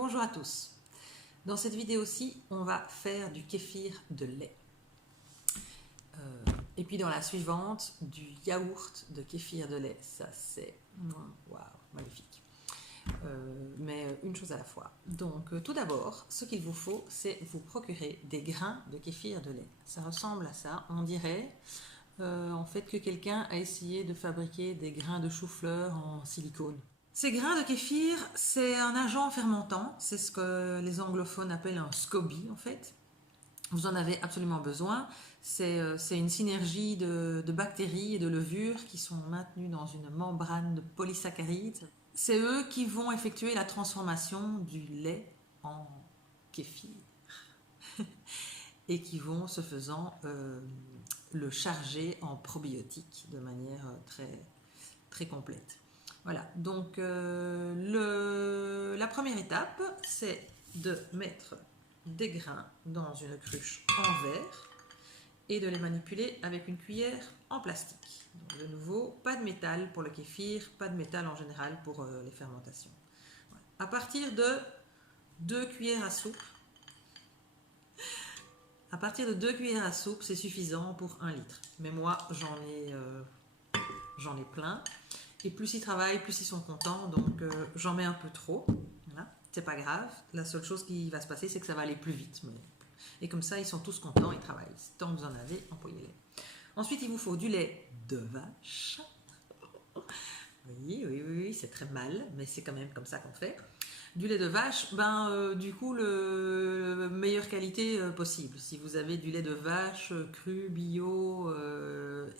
Bonjour à tous. Dans cette vidéo-ci, on va faire du kéfir de lait. Et puis dans la suivante, du yaourt de kéfir de lait. Ça c'est waouh, magnifique. Mais une chose à la fois. Donc tout d'abord, ce qu'il vous faut, c'est vous procurer des grains de kéfir de lait. Ça ressemble à ça. On dirait en fait que quelqu'un a essayé de fabriquer des grains de chou-fleur en silicone. Ces grains de kéfir, c'est un agent fermentant, c'est ce que les anglophones appellent un SCOBY en fait. Vous en avez absolument besoin, c'est une synergie de bactéries et de levures qui sont maintenues dans une membrane de polysaccharides. C'est eux qui vont effectuer la transformation du lait en kéfir et qui vont, ce faisant, le charger en probiotiques de manière très complète. Voilà, donc la première étape, c'est de mettre des grains dans une cruche en verre et de les manipuler avec une cuillère en plastique. Donc, de nouveau, pas de métal pour le kéfir, pas de métal en général pour les fermentations. Voilà. À partir de 2 cuillères à soupe, c'est suffisant pour 1 litre. Mais moi, j'en ai plein. Et plus ils travaillent, plus ils sont contents. Donc j'en mets un peu trop. Voilà. C'est pas grave. La seule chose qui va se passer, c'est que ça va aller plus vite. Et comme ça, ils sont tous contents, ils travaillent. Tant que vous en avez, employez-les. Ensuite, il vous faut du lait de vache. Oui, c'est très mal, mais c'est quand même comme ça qu'on fait. Du lait de vache, du coup, le meilleure qualité possible. Si vous avez du lait de vache cru, bio,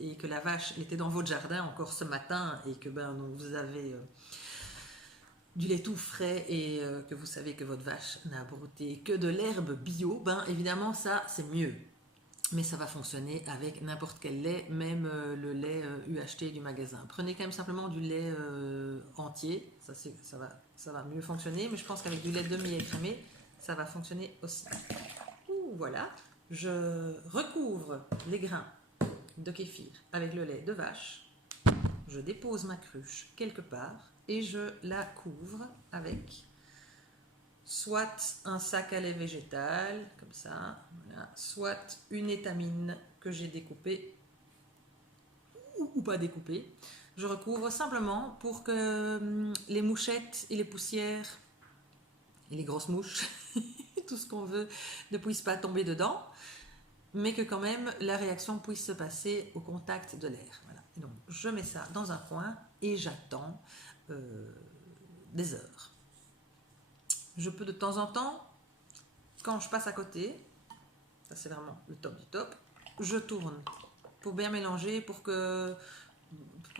et que la vache était dans votre jardin encore ce matin, et que donc vous avez du lait tout frais et que vous savez que votre vache n'a brouté que de l'herbe bio, évidemment ça c'est mieux. Mais ça va fonctionner avec n'importe quel lait, même le lait UHT du magasin. Prenez quand même simplement du lait entier, ça va mieux fonctionner, mais je pense qu'avec du lait demi-écrémé, ça va fonctionner aussi. Voilà, je recouvre les grains de kéfir avec le lait de vache, je dépose ma cruche quelque part et je la couvre avec soit un sac à lait végétal, comme ça, voilà, soit une étamine que j'ai découpée ou pas découpée. Je recouvre simplement pour que les mouchettes et les poussières et les grosses mouches, tout ce qu'on veut, ne puissent pas tomber dedans, mais que quand même la réaction puisse se passer au contact de l'air. Voilà. Et donc je mets ça dans un coin et j'attends des heures. Je peux de temps en temps, quand je passe à côté, ça c'est vraiment le top du top, je tourne pour bien mélanger, pour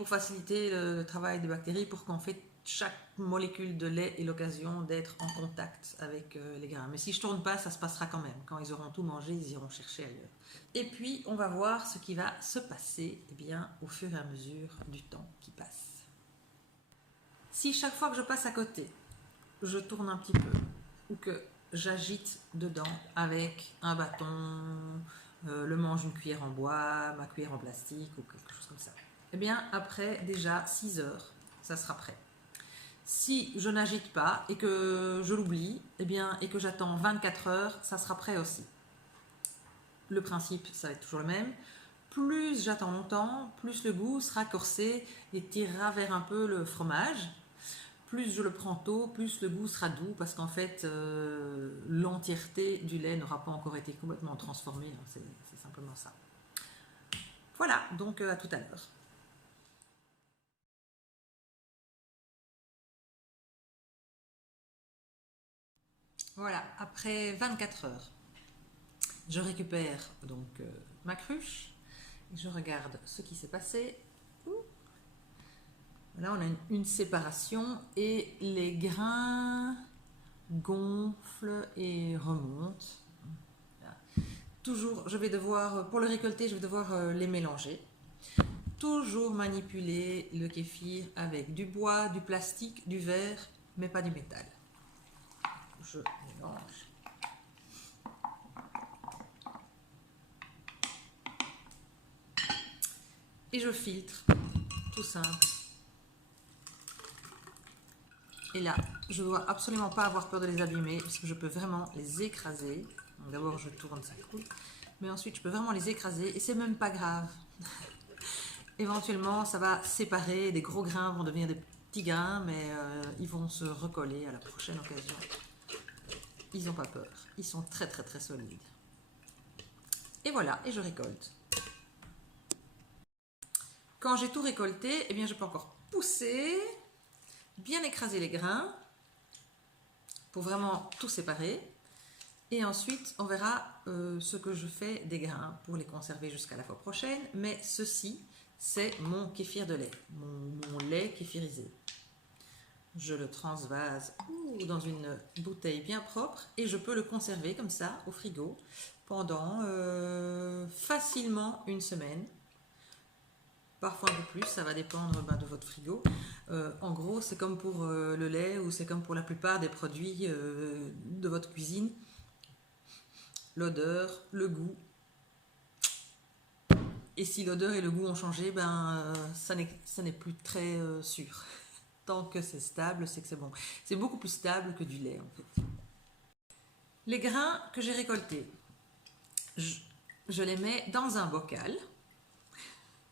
faciliter le travail des bactéries, pour qu'en fait chaque molécule de lait ait l'occasion d'être en contact avec les grains. Mais si je tourne pas, ça se passera quand même. Quand ils auront tout mangé, ils iront chercher ailleurs. Et puis on va voir ce qui va se passer au fur et à mesure du temps qui passe. Si chaque fois que je passe à côté, je tourne un petit peu, ou que j'agite dedans avec un bâton, le manche d'une cuillère en bois, ma cuillère en plastique ou quelque chose comme ça. Après déjà 6 heures, ça sera prêt. Si je n'agite pas et que je l'oublie, et que j'attends 24 heures, ça sera prêt aussi. Le principe, ça va être toujours le même. Plus j'attends longtemps, plus le goût sera corsé et tirera vers un peu le fromage. Plus je le prends tôt, plus le goût sera doux parce qu'en fait, l'entièreté du lait n'aura pas encore été complètement transformée. C'est simplement ça. Voilà, donc à tout à l'heure. Voilà, après 24 heures, je récupère donc ma cruche, je regarde ce qui s'est passé. Là, on a une séparation et les grains gonflent et remontent. Voilà. Toujours, pour le récolter, je vais devoir les mélanger. Toujours manipuler le kéfir avec du bois, du plastique, du verre, mais pas du métal. Je mélange. Et je filtre, tout simple. Et là, je ne dois absolument pas avoir peur de les abîmer parce que je peux vraiment les écraser. D'abord, je tourne, ça coule. Mais ensuite, je peux vraiment les écraser et c'est même pas grave. Éventuellement, ça va séparer. Des gros grains vont devenir des petits grains, mais ils vont se recoller à la prochaine occasion. Ils n'ont pas peur. Ils sont très très très solides. Et voilà, et je récolte. Quand j'ai tout récolté, eh bien, je peux encore pousser, bien écraser les grains pour vraiment tout séparer. Et ensuite, on verra ce que je fais des grains pour les conserver jusqu'à la fois prochaine. Mais ceci, c'est mon kéfir de lait, mon lait kéfirisé. Je le transvase dans une bouteille bien propre et je peux le conserver comme ça au frigo pendant facilement une semaine. Parfois un peu plus, ça va dépendre de votre frigo. En gros, c'est comme pour le lait ou c'est comme pour la plupart des produits de votre cuisine. L'odeur, le goût. Et si l'odeur et le goût ont changé, ça n'est plus très sûr. Tant que c'est stable, c'est que c'est bon. C'est beaucoup plus stable que du lait en fait. Les grains que j'ai récoltés, je les mets dans un bocal.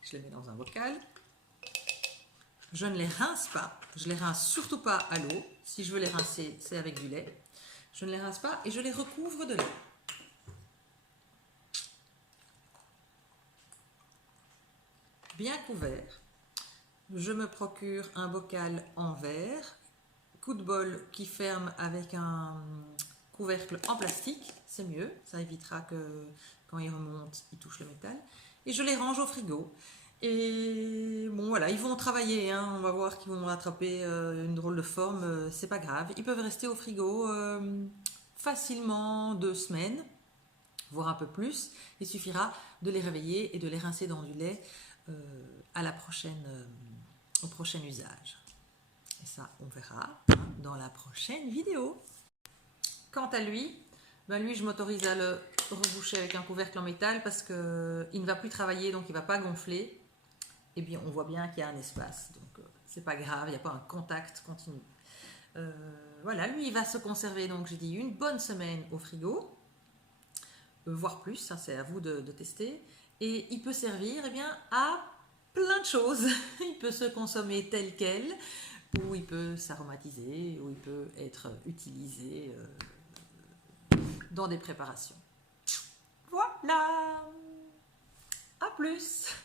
Je les mets dans un bocal. Je ne les rince pas. Je les rince surtout pas à l'eau. Si je veux les rincer, c'est avec du lait. Je ne les rince pas et je les recouvre de lait. Bien couvert. Je me procure un bocal en verre. Coup de bol qui ferme avec un couvercle en plastique. C'est mieux. Ça évitera que quand il remonte, il touche le métal. Et je les range au frigo. Et bon voilà, ils vont travailler, hein. On va voir qu'ils vont rattraper une drôle de forme, c'est pas grave. Ils peuvent rester au frigo facilement 2 semaines, voire un peu plus. Il suffira de les réveiller et de les rincer dans du lait à la au prochain usage. Et ça, on verra dans la prochaine vidéo. Quant à lui, lui je m'autorise à le reboucher avec un couvercle en métal parce qu'il ne va plus travailler, donc il ne va pas gonfler. Et bien on voit bien qu'il y a un espace, donc c'est pas grave, il n'y a pas un contact continu. Voilà, lui il va se conserver, donc j'ai dit une bonne semaine au frigo, voire plus, ça c'est à vous de tester. Et il peut servir à plein de choses. Il peut se consommer tel quel, ou il peut s'aromatiser, ou il peut être utilisé dans des préparations. Voilà, à plus.